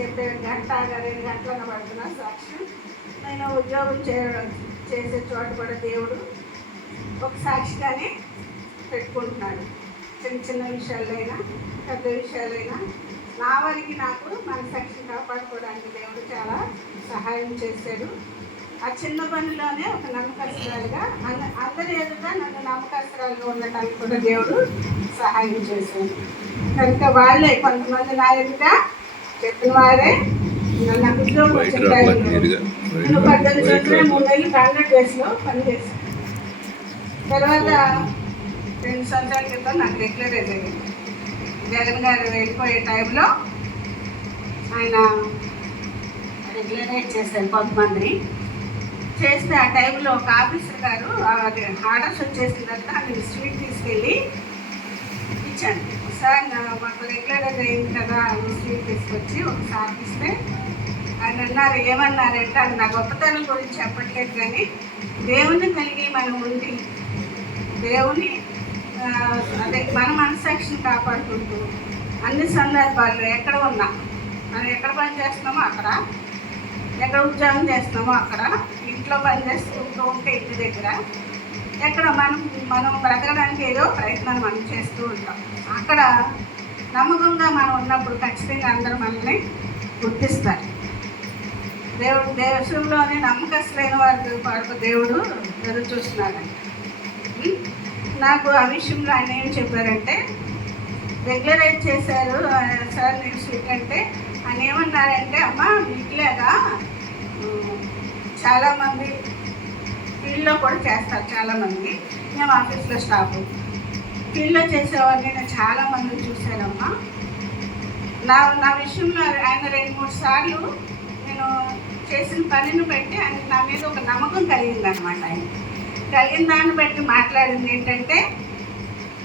చెప్పే గంట 2 గంటలను పడుతున్న సాక్ష్యం. నేను ఉద్యోగం చేసే చోట కూడా దేవుడు ఒక సాక్షిగానే పెట్టుకుంటున్నాడు. చిన్న చిన్న విషయాలైనా పెద్ద విషయాలైనా నా వరకు నాకు మన సాక్షి కాపాడుకోవడానికి దేవుడు చాలా సహాయం చేశాడు. ఆ చిన్న పనిలోనే ఒక నమ్మకస్తురాలుగా అందరి ఎదురుగా నన్ను నమ్మకస్తురాలుగా ఉండటానికి కూడా దేవుడు సహాయం చేశాడు. కనుక వాళ్ళే కొంతమంది నా ఎదురుగా చెప్పిన వారే నన్ను ఉద్యోగం చెప్పారు. నేను 18 సంవత్సరాలు 3 నెలలు కాంట్రాక్ట్ బేస్లో పనిచేశాను. తర్వాత 2 సంవత్సరాల క్రితం నాకు రెగ్యులరైజ్ అయ్యింది. జగన్ గారు వెళ్ళిపోయే టైంలో ఆయన రెగ్యులరైజ్ చేశారు కొంతమందిని. చేస్తే ఆ టైంలో ఒక ఆఫీసర్ గారు ఆర్డర్స్ వచ్చేసిన తర్వాత ఆయన స్వీట్ తీసుకెళ్ళి ఇచ్చాను. సార్ మాకు రెగ్యులరైజ్ అయింది కదా స్వీట్ తీసుకొచ్చి ఒకసారి ఇస్తే ఆయన అన్నారు, ఏమన్నారంటే అది నా గొప్పతనం గురించి చెప్పట్లేదు, కానీ దేవుని కలిగి మనం ఉండి దేవుని అదే మన మనస్సాక్షిని కాపాడుకుంటూ అన్ని సందర్భాల్లో ఎక్కడ ఉన్నా మనం ఎక్కడ పని చేస్తున్నామో అక్కడ, ఎక్కడ ఉద్యోగం చేస్తున్నామో అక్కడ, ఇంట్లో పని చేసుకుంటూ ఉంటే ఇంటి దగ్గర ఎక్కడ మనం బ్రతకడానికి ఏదో ప్రయత్నం మనం చేస్తూ ఉంటాం. అక్కడ నమ్మకంగా మనం ఉన్నప్పుడు ఖచ్చితంగా అందరూ మనల్ని గుర్తిస్తారు. దేవుడు దేశంలోనే నమ్మకస్తులైన వారికి దేవుడు ఎదురు చూస్తున్నాడండి. నాకు ఆ విషయంలో ఆయన ఏం చెప్పారంటే, రెగ్యులరైజ్ చేశారు సార్ నెక్స్ట్ వీక్ అంటే ఆయన ఏమన్నారంటే, అమ్మ వీక్లేగా చాలామంది ఫీల్డ్లో కూడా చేస్తారు. చాలామంది మేము ఆఫీస్లో స్టాఫ్ ఫీల్డ్లో చేసేవాడిని నేను చాలామందిని చూశానమ్మా. నా విషయంలో ఆయన 2-3 సార్లు నేను చేసిన పనిని బట్టి ఆయన నా మీద ఒక నమ్మకం కలిగిందనమాట. ఆయన కలిగిన దాన్ని బట్టి మాట్లాడింది ఏంటంటే,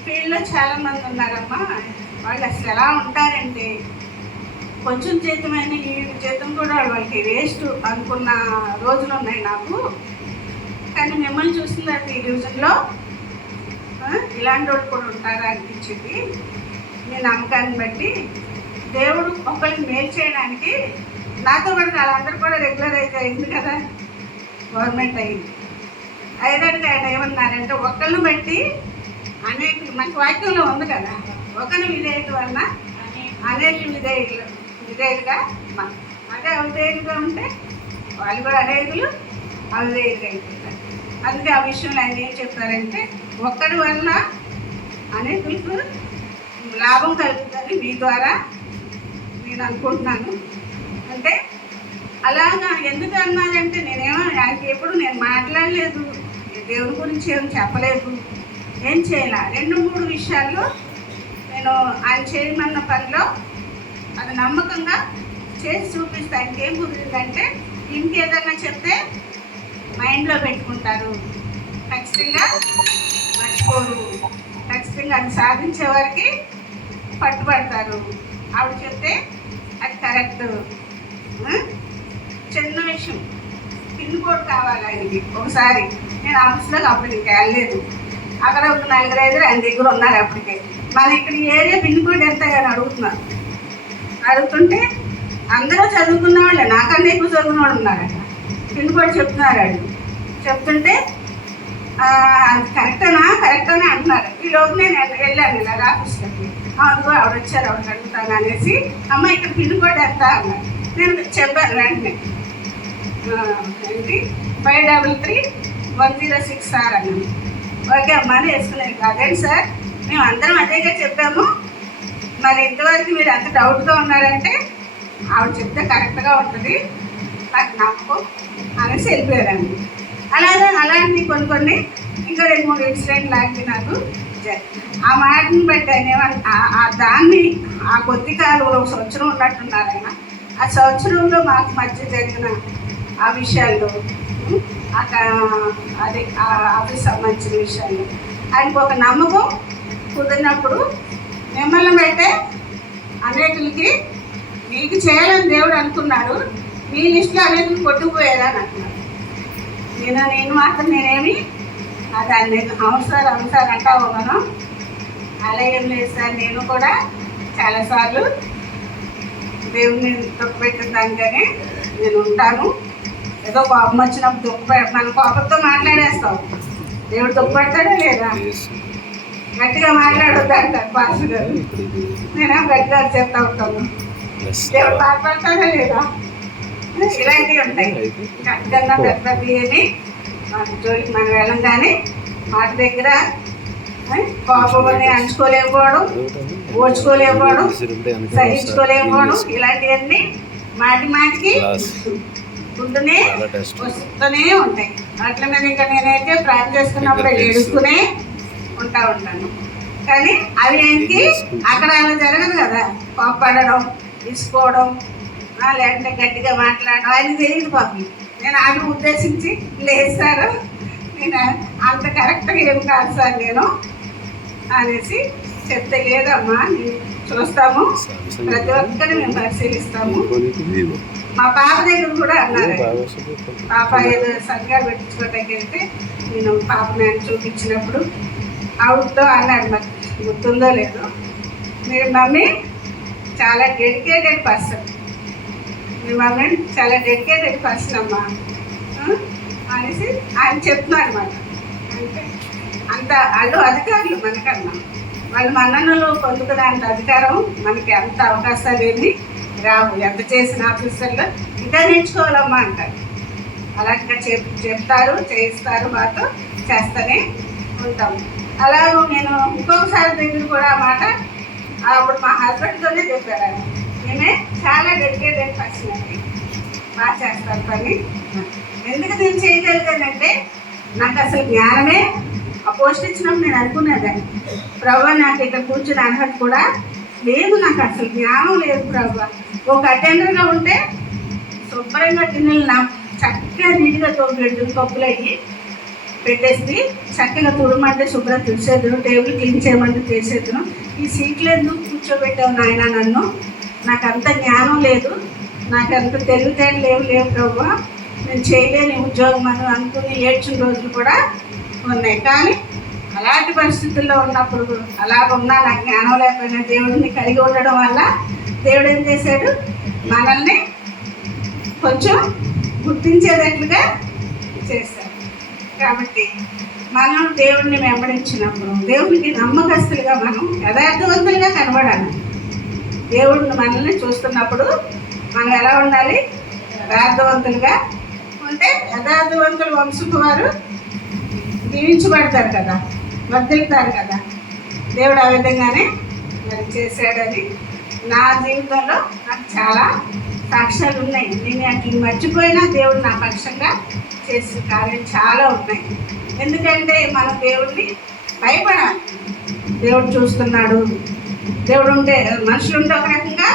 ఫీల్డ్లో చాలామంది ఉన్నారమ్మా, వాళ్ళు అసలు ఎలా ఉంటారంటే కొంచెం జీతమైన ఈ జీతం కూడా వాళ్ళకి వేస్ట్ అనుకున్న రోజులు ఉన్నాయి నాకు. కానీ మిమ్మల్ని చూసిన తర్వాత ఈ డివిజన్లో ఇలాంటి వాళ్ళు కూడా ఉంటారా అనిపించింది. మీ నమ్మకాన్ని బట్టి దేవుడు ఒకరికి మేలు చేయడానికి నాతో పాటు వాళ్ళందరూ కూడా రెగ్యులరైజ్ అయింది కదా, గవర్నమెంట్ అయింది. అయ్యేదానికి ఆయన ఏమన్నారంటే, ఒకరిని బట్టి అనేక మనకి వాక్యంలో ఉంది కదా, ఒకరిని విధేయత వలన అనేక విధేయులుగా అదే అవిధేయులుగా ఉంటే వాళ్ళు కూడా అనేకులు అవిధేయులుగా అయిపోతారు. అందుకే ఆ విషయంలో ఆయన ఏం చెప్పారంటే, ఒక్కడి వల్ల అనేకులకు లాభం కలుగుతుందని మీ ద్వారా నేను అనుకుంటున్నాను. అంటే అలాగా ఎందుకు అన్నారంటే, నేనేమో ఆయనకి ఎప్పుడు నేను మాట్లాడలేదు, దేవుడి గురించి ఏం చెప్పలేదు, ఏం చేయాల 2-3 విషయాల్లో నేను ఆయన చేయమన్న పనిలో అది నమ్మకంగా చేసి చూపిస్తే ఆయనకి ఏం కుదిరిందంటే, ఇంకేదన్నా చెప్తే మైండ్లో పెట్టుకుంటారు, ఖచ్చితంగా మర్చిపోరు, ఖచ్చితంగా అది సాధించే వారికి పట్టుబడతారు. ఆవిడ చెప్తే అది కరెక్ట్. చిన్న విషయం పిన్ కోడ్ కావాలి ఆయనకి. ఒకసారి నేను ఆఫీస్లోకి అప్పుడు ఇంకా వెళ్ళలేదు, అక్కడ ఒక 4-5 ఆయన దగ్గర ఉన్నారు. అప్పటికే మన ఇక్కడ ఏరియా పిన్ కోడ్ ఎంత అని అడుగుతుంటే అందరూ చదువుకున్న వాళ్ళే, నాకన్నా ఎక్కువ చదువుకున్న వాళ్ళు ఉన్నారు. అక్కడ పిన్ కోడ్ చెప్తున్నారు. వాళ్ళు చెప్తుంటే అది కరెక్టేనా అంటున్నారు. ఈలోపు నేను వెళ్ళాను ఇలాగ ఆఫీస్లోకి. అదిగో ఆవిడ వచ్చారు, ఆవిడ అడుగుతాను అనేసి, అమ్మ ఇక్కడ పిన్ కోడ్ ఎంత అన్నారు. నేను చెప్పాను వెంటనే, ఏంటి 533-106 సార్ అన్నాను. ఓకే అమ్మా అని వేసుకున్నాను. అదేంటి సార్ మేము అందరం అదేగా చెప్పాము, మరి ఇంతవరకు మీరు అంత డౌట్గా ఉన్నారంటే ఆవిడ చెప్తే కరెక్ట్గా ఉంటుంది, నాకు నమ్మకం అనేసి వెళ్ళిపోయారండి. అలాంటి కొన్ని ఇంకా 2-3 ఇన్సిడెంట్ లాంటి నాకు ఆ మాటని బట్టి ఆయన దాన్ని ఆ కొద్ది కాలంలో 1 సంవత్సరం ఉన్నట్టున్నారు ఆయన. ఆ సంవత్సరంలో మాకు మధ్య జరిగిన ఆ విషయాల్లో అదే ఆ ఆఫీస్ సంబంధించిన విషయాల్లో ఆయనకు ఒక నమ్మకం కుదిరినప్పుడు మిమ్మల్ని బట్టే అనేకులకి మీకు చేయాలని దేవుడు అనుకున్నాడు, మీ లిస్టులో అనేకులు కొట్టుకుపోయారా అని అంటున్నారు. నేను మాత్రం నేనేమి దాన్ని అవసరాలు అంటావు మనం, అలా ఏం లేదు సార్. నేను కూడా చాలాసార్లు దేవుడిని దుఃఖపెట్టిన దానికనే నేను ఉంటాను. ఏదో కోపం వచ్చినప్పుడు మన కోపంతో మాట్లాడేస్తాం. దేవుడు దుఃఖపెడతాడా లేదా? గట్టిగా మాట్లాడొద్దు అంటారు పాస్టర్ గారు. నేనే గట్టిగా చెప్తా ఉంటాను. దేవుడు బాధపడతాడా లేదా? ఇలాంటివి ఉంటాయి. గట్టిగా పెద్దది అని మన జోలికి మనం వెళ్ళం. కానీ మాట దగ్గర కోపమని అంచుకోలేకపోవడం, ఓడ్చుకోలేకపోవడం, సహించుకోలేకపోవడం, ఇలాంటివన్నీ మాటికి ఉంటూనే వస్తూనే ఉంటాయి. వాటి మీద ఇంకా నేనైతే ప్రార్థన చేసుకున్నప్పుడు ఏడుస్తూనే ఉంటాను. కానీ అవి ఆయనకి అక్కడ అలా జరగదు కదా. కోపడడం, తీసుకోవడం, లేదంటే గట్టిగా మాట్లాడడం ఆయన తెలియదు పాపం. నేను ఆయన ఉద్దేశించి లేస్తారు, నేను అంత కరెక్ట్గా ఏం కాదు సార్ నేను అనేసి చెప్తే, లేదమ్మా చూస్తాము, ప్రతి ఒక్కరిని మేము పరిశీలిస్తాము. మా పాప దగ్గర కూడా అన్నారు. పాప ఏదో సంఘాలు పెట్టించుకోవడానికి వెళ్తే నేను పాప నేను చూపించినప్పుడు ఆవిడతో అన్నాడు, నాకు గుర్తుందో లేదో, మీరు మమ్మీ చాలా డెడికేటెడ్ పర్సన్, మీ మమ్మీ చాలా డెడికేటెడ్ పర్సన్ అమ్మా అనేసి ఆయన చెప్తున్నారు అనమాట. అంటే అంత వాళ్ళు అధికారులు మనకన్నా, వాళ్ళు మన్ననలు పొందుకునేంత అధికారం మనకి అంత అవకాశాలు ఏమి రావు. ఎంత చేసిన ఆఫీసర్లు ఇంకా నేర్చుకోవాలమ్మా అంటారు. అలాగే చెప్తారు, చేయిస్తారు, మాతో చేస్తూనే ఉంటాము. అలాగే నేను ఇంకొకసారి దగ్గర కూడా ఆ మాట అప్పుడు మా హస్బెండ్తోనే చెప్పారు. నేనే చాలా డెడికేటెడ్ పర్సన్ అండి, బాగా చేస్తాను పని. ఎందుకు నేను చేయగలిగానంటే నాకు అసలు జ్ఞానమే ఆ పోస్ట్ ఇచ్చినప్పుడు నేను అనుకునేదాన్ని, ప్రభు నాకు ఇక్కడ కూర్చుని అర్హత కూడా లేదు, నాకు అసలు జ్ఞానం లేదు ప్రభు. ఒక అటెండర్గా ఉంటే శుభ్రంగా గిన్నెలు నా చక్కగా నీట్గా కప్పులు అయ్యి పెట్టేసి చక్కగా తుడమంటే శుభ్రం తుడిసేద్దును, టేబుల్ క్లీన్ చేయమంటే చేసేద్దును. ఈ సీట్లు ఎందుకు కూర్చోబెట్టావు నాయన నన్ను, నాకు అంత జ్ఞానం లేదు, నాకు అంత తెలివితేటలు లేవు ప్రభు, నేను చేయలేని ఉద్యోగం అని అనుకుని ఏడ్చిన రోజులు కూడా ఉన్నాయి. కానీ అలాంటి పరిస్థితుల్లో ఉన్నప్పుడు అలాగున్నా నాకు జ్ఞానం లేకపోయినా దేవుడిని కలిగి ఉండడం వల్ల దేవుడు ఏం చేశాడు, మనల్ని కొంచెం గుర్తించేటట్లుగా చేశాడు. కాబట్టి మనం దేవుడిని వెంబడించినప్పుడు దేవుడికి నమ్మకస్తులుగా మనం యథార్థవంతులుగా కనబడాలి. దేవుడిని మనల్ని చూస్తున్నప్పుడు మనం ఎలా ఉండాలి, యథార్థవంతులుగా ఉంటే యథార్థవంతుల వంశపు వారు దీవించబడతారు కదా, వర్ధిల్లుతారు కదా. దేవుడు ఆ విధంగానే మరి చేశాడని నా జీవితంలో నాకు చాలా సాక్ష్యాలు ఉన్నాయి. నేను అట్లా మర్చిపోయినా దేవుడు నా పక్షంగా చేసిన కార్యాలు చాలా ఉన్నాయి. ఎందుకంటే మనం దేవుడిని భయపడాలి. దేవుడు చూస్తున్నాడు. దేవుడు ఉంటే మనుషులు ఉంటే ఒక రకంగా,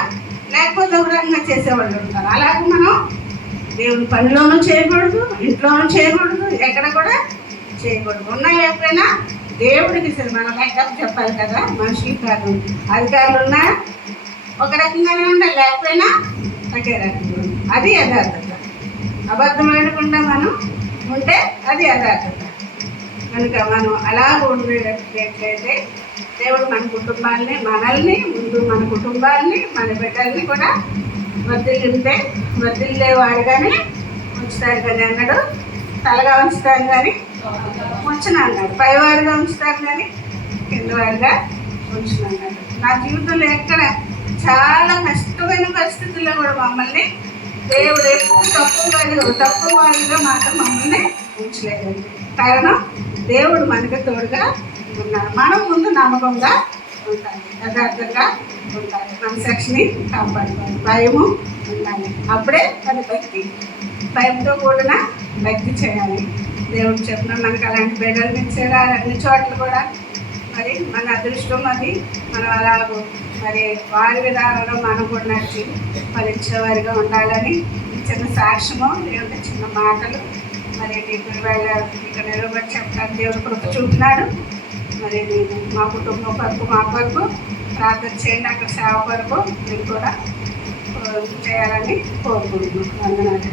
లేకపోతే ఒక రకంగా చేసేవాళ్ళు ఉంటారు. అలాగే మనం దేవుని పనిలోనూ చేయకూడదు, ఇంట్లోనూ చేయకూడదు, ఎక్కడ కూడా చేయకూడదు. ఉన్నా లేకపోయినా దేవుడికి మనం లెక్క చెప్పాలి కదా, మనుషులు కాదు. అధికారులు ఉన్నా ఒక రకంగానే ఉండాలి, లేకపోయినా ఒకే రకంగా. అది యథార్థత. అబద్ధం ఆడకుండా మనం ఉంటే అది యథార్థత. కనుక మనం అలా ఉండేటట్లయితే దేవుడు మన కుటుంబాన్ని, మనల్ని ముందు మన కుటుంబాన్ని, మన బిడ్డల్ని కూడా వదిలేవాడుగానే ఉంచుతారు కానీ అన్నాడు. తలగా ఉంచుతాను కానీ ఉంచును అన్నాడు. పైవారుగా ఉంచుతారు కానీ కిందవారుగా ఉంచును అన్నాడు. నా జీవితంలో ఎక్కడ చాలా కష్టమైన పరిస్థితుల్లో కూడా మమ్మల్ని దేవుడు ఎప్పుడు తక్కువ వారిగా మాత్రం మమ్మల్ని ఉంచలేదండి. కారణం దేవుడు మనకు తోడుగా ఉన్నాడు. మనం ముందు నమ్మకంగా ఉండాలి, యథార్థంగా ఉండాలి, మన శక్తిని కాపాడుకోవాలి, భయము ఉండాలి. అప్పుడే అది భక్తి. భయంతో కూడిన భక్తి చేయాలి. దేవుడు చెప్పిన మనకు అలాంటి బిడ్డలు ఇచ్చారు అన్ని చోట్ల కూడా. మరి మన అదృష్టం అది. మనం అలాగూ మరి వారి విధానంలో మనం కూడా నచ్చి ఫలించేవారిగా ఉండాలని చిన్న సాక్ష్యము, దేవుడి చిన్న మాటలు మరి నీకు ఇక్కడ నిలబడి చెప్తాను. దేవుడు కృప చూపినాడు. మరి నేను మా కుటుంబం కొరకు, మా కొరకు ప్రార్థన చేయండి. అక్కడ సేవ కొరకు మీరు కూడా చేయాలని కోరుకుంటున్నాను. వందనాలు.